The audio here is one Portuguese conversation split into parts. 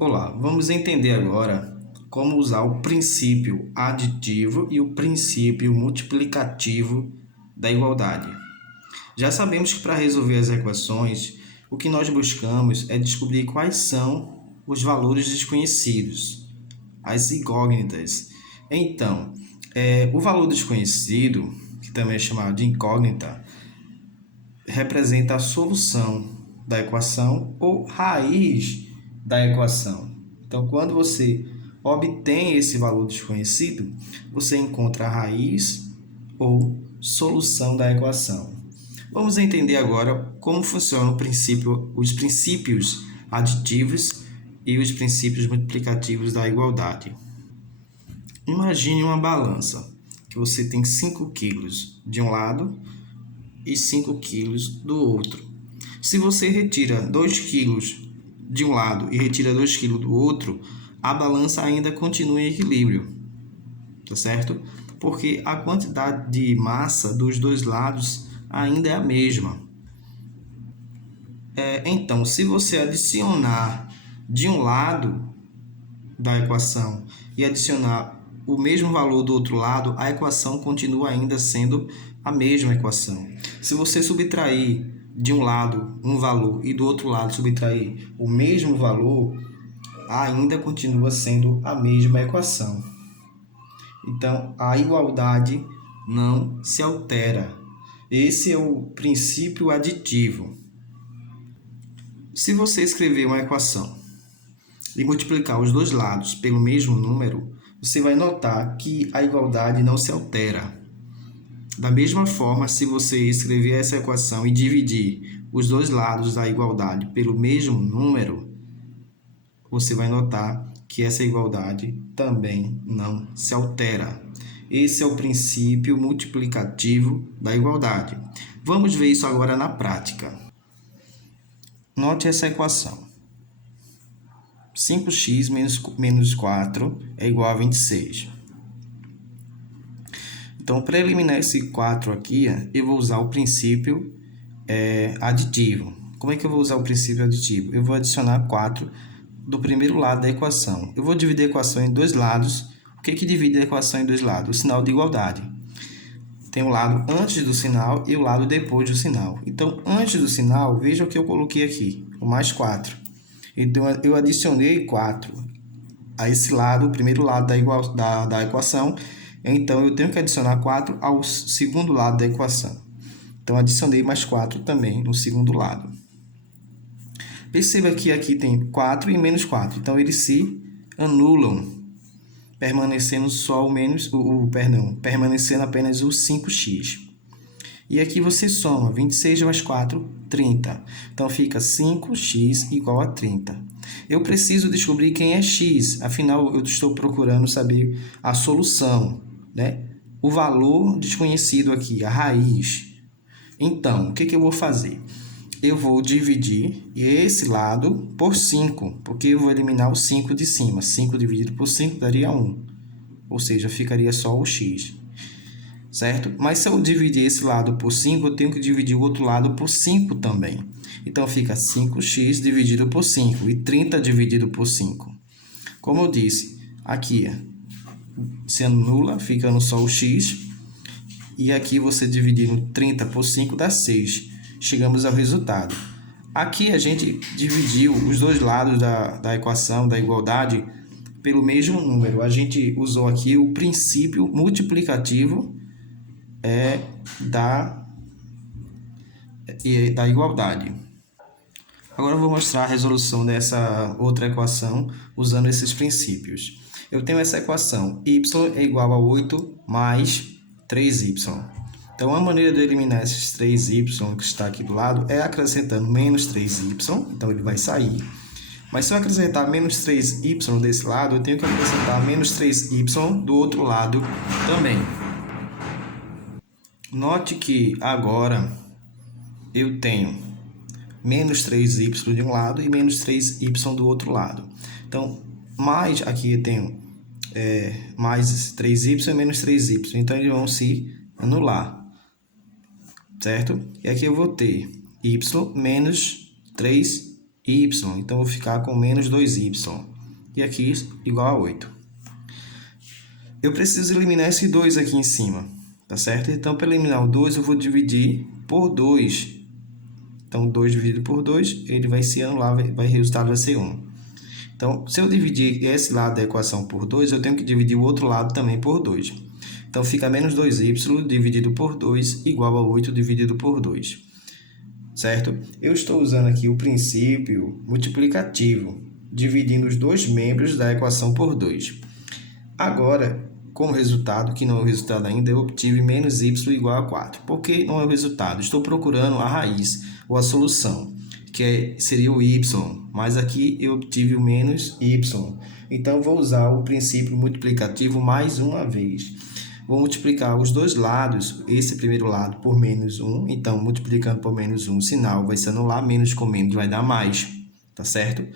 Olá, vamos entender agora como usar o princípio aditivo e o princípio multiplicativo da igualdade. Já sabemos que para resolver as equações, o que nós buscamos é descobrir quais são os valores desconhecidos, as incógnitas. Então, o valor desconhecido, que também é chamado de incógnita, representa a solução da equação ou raiz da equação. Então, quando você obtém esse valor desconhecido, você encontra a raiz ou solução da equação. Vamos entender agora como funciona os princípios aditivos e os princípios multiplicativos da igualdade. Imagine uma balança que você tem 5 quilos de um lado e 5 quilos do outro. Se você retira 2 quilos de um lado e retira 2 quilos do outro, a balança ainda continua em equilíbrio, tá certo? Porque a quantidade de massa dos dois lados ainda é a mesma. Então, se você adicionar de um lado da equação e adicionar o mesmo valor do outro lado, a equação continua ainda sendo a mesma equação. Se você subtrair de um lado um valor e do outro lado subtrair o mesmo valor, ainda continua sendo a mesma equação. Então, a igualdade não se altera. Esse é o princípio aditivo. Se você escrever uma equação e multiplicar os dois lados pelo mesmo número, você vai notar que a igualdade não se altera. Da mesma forma, se você escrever essa equação e dividir os dois lados da igualdade pelo mesmo número, você vai notar que essa igualdade também não se altera. Esse é o princípio multiplicativo da igualdade. Vamos ver isso agora na prática. Note essa equação. 5x menos 4 é igual a 26. Então, para eliminar esse 4 aqui, eu vou usar o princípio aditivo. Como é que eu vou usar o princípio aditivo? Eu vou adicionar 4 do primeiro lado da equação. Eu vou dividir a equação em dois lados. O que divide a equação em dois lados? O sinal de igualdade. Tem o lado antes do sinal e o lado depois do sinal. Então, antes do sinal, veja o que eu coloquei aqui, o mais 4. Então, eu adicionei 4 a esse lado, o primeiro lado da equação. Então, eu tenho que adicionar 4 ao segundo lado da equação. Então, adicionei mais 4 também no segundo lado. Perceba que aqui tem 4 e menos 4. Então, eles se anulam, permanecendo permanecendo apenas o 5x. E aqui você soma 26 mais 4, 30. Então, fica 5x igual a 30. Eu preciso descobrir quem é x, afinal, eu estou procurando saber a solução, né? O valor desconhecido aqui, a raiz. Então, o que eu vou fazer? Eu vou dividir esse lado por 5, porque eu vou eliminar o 5 de cima. 5 dividido por 5 daria 1, ou seja, ficaria só o x. Certo? Mas se eu dividir esse lado por 5, eu tenho que dividir o outro lado por 5 também. Então, fica 5x dividido por 5 e 30 dividido por 5. Como eu disse, aqui se anula, ficando só o x. E aqui você dividindo 30 por 5 dá 6. Chegamos ao resultado. Aqui a gente dividiu os dois lados da equação da igualdade pelo mesmo número. A gente usou aqui o princípio multiplicativo da igualdade. Agora eu vou mostrar a resolução dessa outra equação usando esses princípios. Eu tenho essa equação, y é igual a 8 mais 3y. Então, a maneira de eu eliminar esses 3y que está aqui do lado é acrescentando menos 3y, então ele vai sair. Mas se eu acrescentar menos 3y desse lado, eu tenho que acrescentar menos 3y do outro lado também. Note que agora eu tenho menos 3y de um lado e menos 3y do outro lado. Então, mais aqui eu tenho mais 3y e menos 3y. Então, eles vão se anular. Certo? E aqui eu vou ter y menos 3y. y, então eu vou ficar com menos 2y. E aqui igual a 8. Eu preciso eliminar esse 2 aqui em cima, tá certo? Então, para eliminar o 2, eu vou dividir por 2. Então, 2 dividido por 2, ele vai se anular, o resultado vai ser 1. Então, se eu dividir esse lado da equação por 2, eu tenho que dividir o outro lado também por 2. Então, fica menos 2y dividido por 2 igual a 8 dividido por 2. Certo? Eu estou usando aqui o princípio multiplicativo, dividindo os dois membros da equação por 2. Agora, como resultado, que não é o resultado ainda, eu obtive menos y igual a 4. Por que não é o resultado? Estou procurando a raiz, ou a solução, que seria o y, mas aqui eu obtive o menos y. Então, vou usar o princípio multiplicativo mais uma vez. Vou multiplicar os dois lados, esse primeiro lado por menos 1, então multiplicando por menos 1, o sinal vai se anular, menos com menos vai dar mais, tá certo?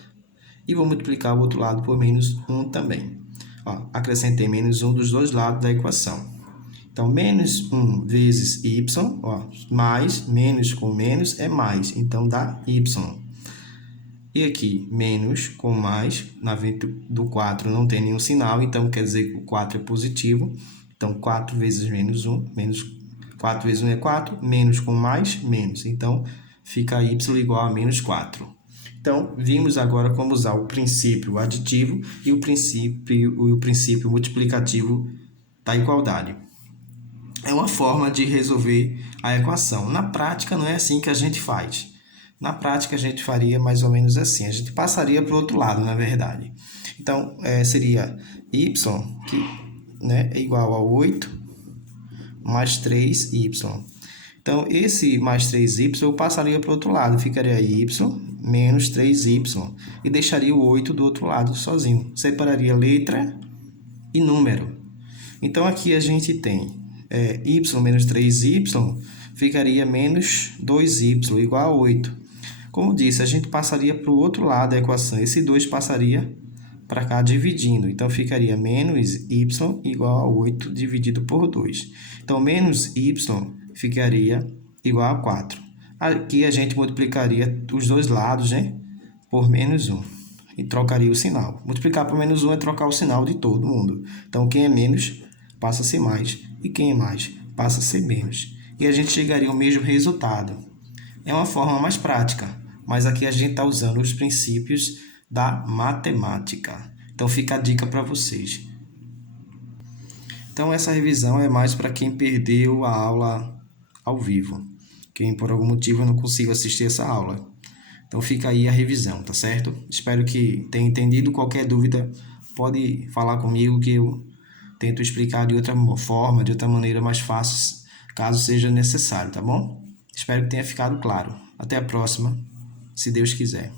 E vou multiplicar o outro lado por menos 1 também. Ó, acrescentei menos 1 dos dois lados da equação. Então, menos 1 vezes y, ó, mais, menos com menos é mais, então dá y. E aqui, menos com mais, na frente do 4 não tem nenhum sinal, então quer dizer que o 4 é positivo. Então, 4 vezes menos 1, 4 vezes 1 é 4, menos com mais, menos. Então, fica y igual a menos 4. Então, vimos agora como usar o princípio aditivo e o princípio multiplicativo da igualdade. É uma forma de resolver a equação. Na prática, não é assim que a gente faz. Na prática, a gente faria mais ou menos assim. A gente passaria para o outro lado, na verdade. Então, seria y, que é igual a 8 mais 3y. Então, esse mais 3y eu passaria para o outro lado. Ficaria y menos 3y. E deixaria o 8 do outro lado sozinho. Separaria letra e número. Então, aqui a gente tem y menos 3y, ficaria menos 2y igual a 8. Como disse, a gente passaria para o outro lado da equação. Esse 2 passaria para cá dividindo. Então, ficaria menos y igual a 8 dividido por 2. Então, menos y ficaria igual a 4. Aqui a gente multiplicaria os dois lados, né, por menos 1. E trocaria o sinal. Multiplicar por menos 1 é trocar o sinal de todo mundo. Então, quem é menos passa a ser mais. E quem é mais passa a ser menos. E a gente chegaria ao mesmo resultado. É uma forma mais prática. Mas aqui a gente está usando os princípios da matemática. Então fica a dica para vocês. Então essa revisão é mais para quem perdeu a aula ao vivo. Quem por algum motivo não consiga assistir essa aula. Então fica aí a revisão, tá certo? Espero que tenha entendido. Qualquer dúvida pode falar comigo que eu tento explicar de outra forma, de outra maneira mais fácil, caso seja necessário, tá bom? Espero que tenha ficado claro. Até a próxima, se Deus quiser.